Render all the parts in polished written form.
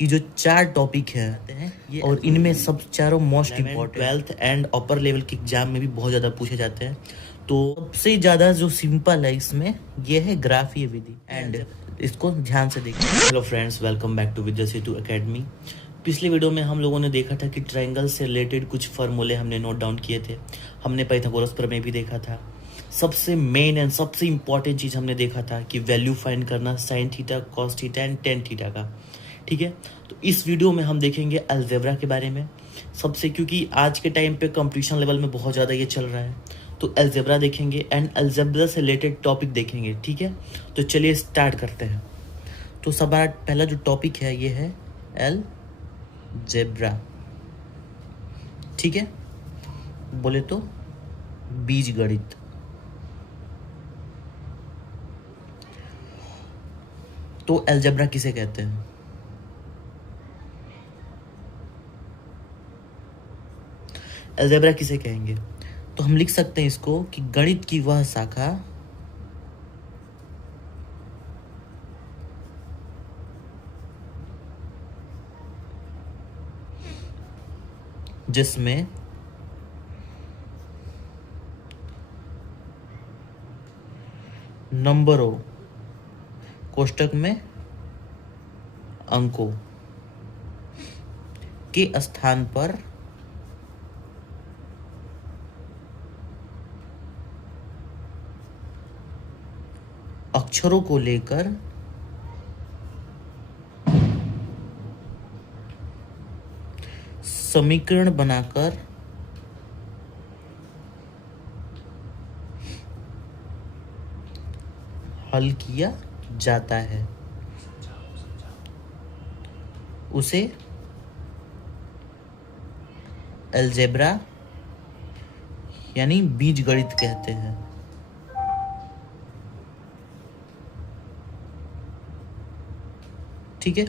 ये जो चार टॉपिक हैं ये और इनमें सब चारों most important 12th and upper level के एग्जाम में भी बहुत ज़्यादा पूछे जाते हैं। तो सबसे ज़्यादा जो सिंपल है इसमें ये है ग्राफीय विधि एंड इसको ध्यान से देखिए। Hello friends, welcome back to Vidya Setu academy. पिछले वीडियो में हम लोगों ने देखा था कि ट्रायंगल से रिलेटेड कुछ फॉर्मूले हमने नोट डाउन किए थे। हमने पाइथागोरस प्रमेय भी देखा था। सबसे मेन एंड सबसे इम्पॉर्टेंट चीज़ हमने देखा था कि वैल्यू फाइंड करना sine theta, cos theta and tan theta का। ठीक है, तो इस वीडियो में हम देखेंगे अलजेब्रा के बारे में सबसे, क्योंकि आज के टाइम पे कंपटीशन लेवल में बहुत ज़्यादा ये चल रहा है। तो अलजेब्रा देखेंगे एंड अलजेब्रा से रिलेटेड टॉपिक देखेंगे। ठीक है, तो चलिए स्टार्ट करते हैं। तो सब पहला जो टॉपिक है ये है अलजेब्रा। ठीक है, बोले तो बीजगणित। तो अलजेब्रा किसे कहते हैं? अलजेब्रा किसे कहेंगे? तो हम लिख सकते हैं इसको कि गणित की वह शाखा जिसमें नंबरों कोष्टक में अंकों के स्थान पर अक्षरों को लेकर समीकरण बनाकर हल किया जाता है, उसे अलजेब्रा यानी बीजगणित कहते हैं। ठीक है,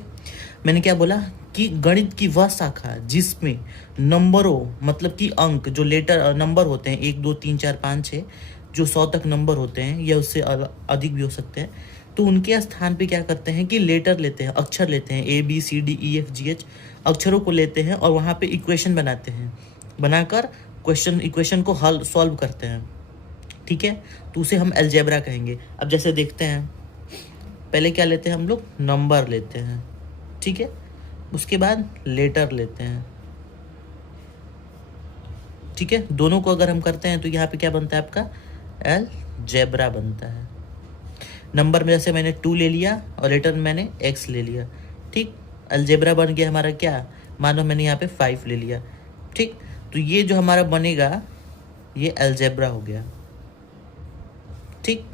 मैंने क्या बोला कि गणित की वह शाखा जिसमें नंबरों मतलब कि अंक जो लेटर नंबर होते हैं 1 2 3 4 5 6 जो 100 तक नंबर होते हैं या उससे अधिक भी हो सकते हैं, तो उनके स्थान पे क्या करते हैं कि लेटर लेते हैं, अक्षर लेते हैं, ABCDEFGH अक्षरों को लेते हैं और वहाँ पे इक्वेशन बनाते हैं, बनाकर इक्वेशन को हल सॉल्व करते हैं। ठीक है, तो उसे हम अलजेब्रा कहेंगे। अब जैसे देखते हैं, पहले क्या लेते हैं हम लोग? नंबर लेते हैं। ठीक है, उसके बाद लेटर लेते हैं। ठीक है, दोनों को अगर हम करते हैं तो यहाँ पे क्या बनता है आपका? अलजेब्रा बनता है। नंबर में जैसे मैंने 2 ले लिया और लेटर में मैंने x ले लिया। ठीक, अलजेब्रा बन गया हमारा क्या? मानो मैंने यहाँ पे 5 ले लिया। ठीक, तो ये जो हमारा बनेगा ये अलजेब्रा हो गया। ठीक,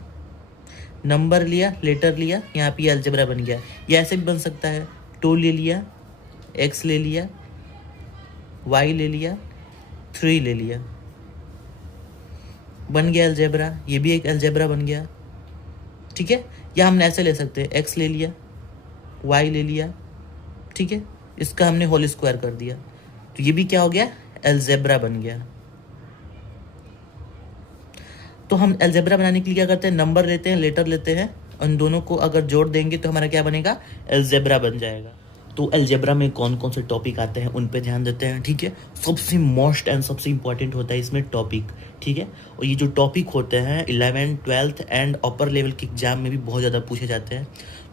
नंबर लिया, लेटर लिया, यहाँ पे अलजेब्रा बन गया। ये ऐसे भी बन सकता है, 2 ले लिया, x ले लिया, y ले लिया, 3 ले लिया, बन गया अलजेब्रा। ये भी एक अलजेब्रा बन गया। ठीक है, या हमने ऐसे ले सकते हैं, x ले लिया, y ले लिया, ठीक है, इसका हमने होल स्क्वायर कर दिया, तो ये भी क्या हो गया? अलजेब्रा बन गया। तो हम अलजेब्रा बनाने के लिए क्या करते हैं? नंबर लेते हैं, लेटर लेते हैं, उन दोनों को अगर जोड़ देंगे तो हमारा क्या बनेगा? अलजेब्रा बन जाएगा। तो अलजेब्रा में कौन कौन से टॉपिक आते हैं उन पे ध्यान देते हैं। ठीक है, सबसे मोस्ट एंड सबसे इंपॉर्टेंट होता है इसमें टॉपिक। ठीक है, और ये जो टॉपिक होते हैं 11th 12th and upper level के एग्जाम में भी बहुत ज़्यादा पूछे जाते हैं,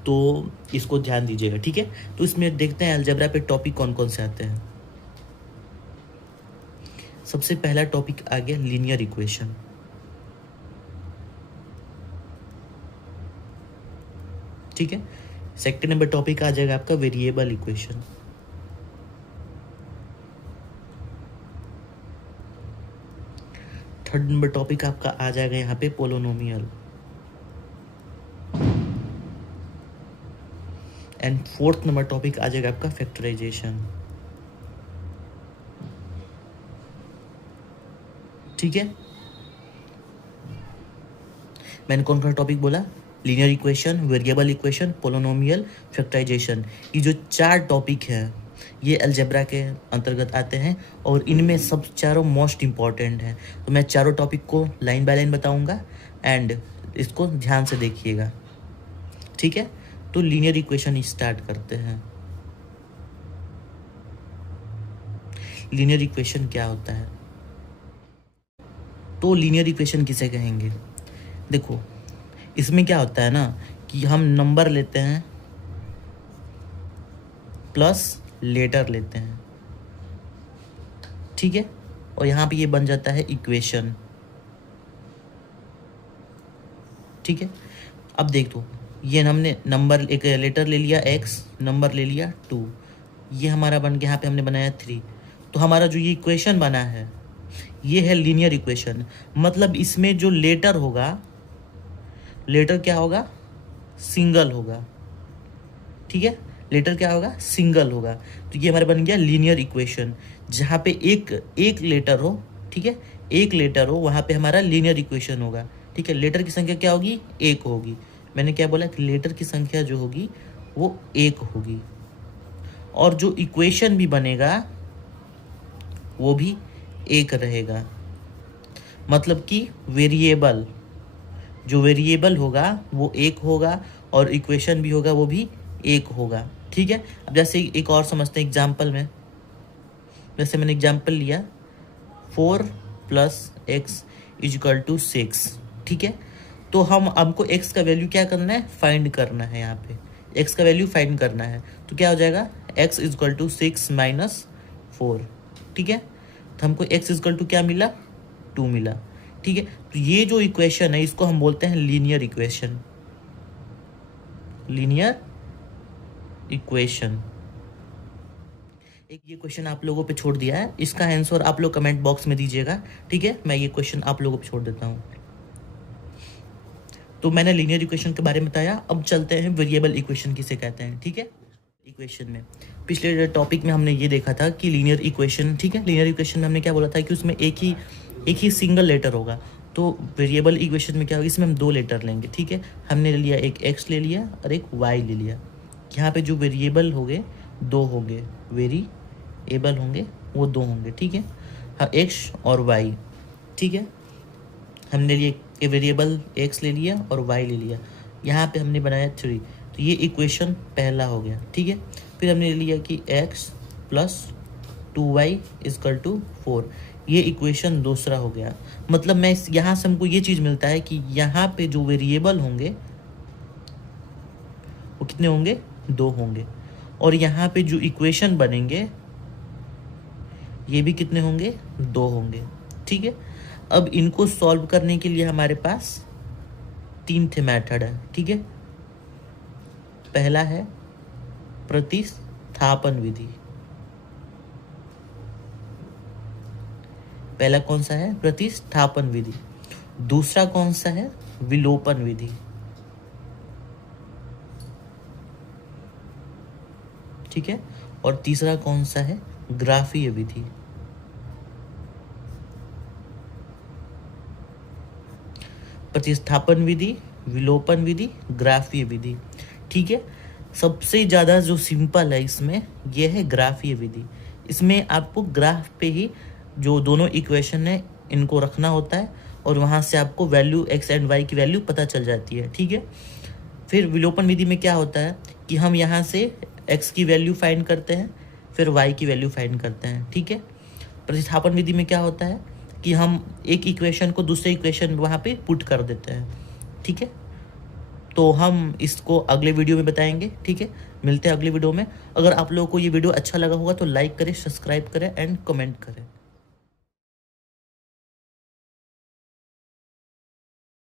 तो इसको ध्यान दीजिएगा। ठीक है, तो इसमें देखते हैं अलजेब्रा पे टॉपिक कौन कौन से आते हैं। सबसे पहला टॉपिक आ गया लीनियर इक्वेशन। ठीक है, सेकंड नंबर टॉपिक आ जाएगा आपका variable equation. Third number topic आपका आ जाएगा यहाँ पे polynomial. And fourth number topic आ जाएगा आपका फैक्टराइजेशन। ठीक है, मैंने कौन कौन टॉपिक बोला? Linear equation, variable equation, polynomial, factorization. ये जो चार टॉपिक हैं ये अलजेब्रा के अंतर्गत आते हैं और इनमें सब चारों मोस्ट इम्पॉर्टेंट हैं। तो मैं चारों टॉपिक को लाइन बाय लाइन बताऊंगा एंड इसको ध्यान से देखिएगा। ठीक है, तो लीनियर इक्वेशन स्टार्ट करते हैं। लीनियर इक्वेशन क्या होता है। तो लीनियर इक्वेशन किसे कहेंगे? देखो, इसमें क्या होता है ना कि हम नंबर लेते हैं प्लस लेटर लेते हैं, ठीक है, और यहाँ पे ये बन जाता है इक्वेशन, ठीक है। अब देख दो, ये हमने नंबर एक लेटर ले लिया x, नंबर ले लिया 2, ये हमारा बन गया, यहाँ पे हमने बनाया 3। तो हमारा जो ये इक्वेशन बना है ये है लीनियर इक्वेशन। मतलब इसमें जो लेटर होगा, लेटर क्या होगा? सिंगल होगा, ठीक है, लेटर क्या होगा? सिंगल होगा। तो ये हमारा बन गया लीनियर इक्वेशन, जहाँ पे एक लेटर हो, ठीक है, एक लेटर हो, वहाँ पे हमारा लीनियर इक्वेशन होगा, ठीक है। लेटर की संख्या क्या होगी? एक होगी। मैंने क्या बोला कि लेटर की संख्या जो होगी वो एक होगी, और जो इक्वेशन भी बनेगा वो भी एक रहेगा। मतलब कि वेरिएबल, जो वेरिएबल होगा वो एक होगा, और इक्वेशन भी होगा वो भी एक होगा, ठीक है। अब जैसे एक और समझते हैं एग्जाम्पल में। जैसे मैंने एग्जाम्पल लिया 4 + x = 6, ठीक है। तो हमको x का वैल्यू क्या करना है? फाइंड करना है। यहाँ पे x का वैल्यू फाइंड करना है, तो क्या हो जाएगा? x = 6 - 4, ठीक है। तो हमको x = क्या मिला? 2 मिला, ठीक है। तो ये जो इक्वेशन है इसको हम बोलते हैं लीनियर इक्वेशन, लीनियर इक्वेशन। एक ये क्वेश्चन आप लोगों पे छोड़ दिया है, इसका आंसर आप लोग कमेंट बॉक्स में दीजिएगा, ठीक है। मैं ये क्वेश्चन आप लोगों पे छोड़ देता हूँ। तो मैंने लीनियर इक्वेशन के बारे में बताया, अब चलते हैं वेरिएबल इक्वेशन किसे कहते हैं, ठीक है। इक्वेशन में पिछले टॉपिक में हमने ये देखा था कि लीनियर इक्वेशन, ठीक है, लीनियर इक्वेशन में हमने क्या बोला था कि उसमें एक ही सिंगल लेटर होगा। तो वेरिएबल इक्वेशन में क्या होगा? इसमें हम 2 लेटर लेंगे, ठीक है। हमने ले लिया, एक x ले लिया और एक y ले लिया। यहाँ पे जो वेरिएबल होंगे 2 होंगे, वेरिएबल होंगे वो 2 होंगे, ठीक है। हाँ, x और y, ठीक है। हमने लिए वेरिएबल x ले लिया और y ले लिया। यहाँ पे हमने बनाया 3, तो ये इक्वेशन पहला हो गया, ठीक है। फिर हमने ले लिया कि x + 2y = 4, ये इक्वेशन दूसरा हो गया। मतलब मैं यहाँ से हमको ये चीज़ मिलता है कि यहाँ पे जो वेरिएबल होंगे वो कितने होंगे? 2 होंगे, और यहाँ पे जो इक्वेशन बनेंगे ये भी कितने होंगे? 2 होंगे, ठीक है। अब इनको सॉल्व करने के लिए हमारे पास 3 थे मेथड है, ठीक है। पहला है प्रतिस्थापन विधि। पहला कौन सा है? प्रतिस्थापन विधि। दूसरा कौन सा है? विलोपन विधि, ठीक है। और तीसरा कौन सा है? ग्राफीय विधि। प्रतिस्थापन विधि, विलोपन विधि, ग्राफीय विधि, ठीक है। सबसे ज़्यादा जो सिंपल है इसमें यह है ग्राफीय विधि। इसमें आपको ग्राफ पे ही जो दोनों इक्वेशन है इनको रखना होता है, और वहाँ से आपको वैल्यू x एंड y की वैल्यू पता चल जाती है, ठीक है। फिर विलोपन विधि में क्या होता है कि हम यहाँ से x की वैल्यू फाइंड करते हैं, फिर y की वैल्यू फाइंड करते हैं, ठीक है। प्रतिस्थापन विधि में क्या होता है कि हम एक इक्वेशन को दूसरे इक्वेशन वहाँ पे पुट कर देते हैं, ठीक है। तो हम इसको अगले वीडियो में बताएंगे, ठीक है। मिलते हैं अगले वीडियो में। अगर आप लोगों को ये वीडियो अच्छा लगा होगा तो लाइक करें, सब्सक्राइब करें एंड कमेंट करें।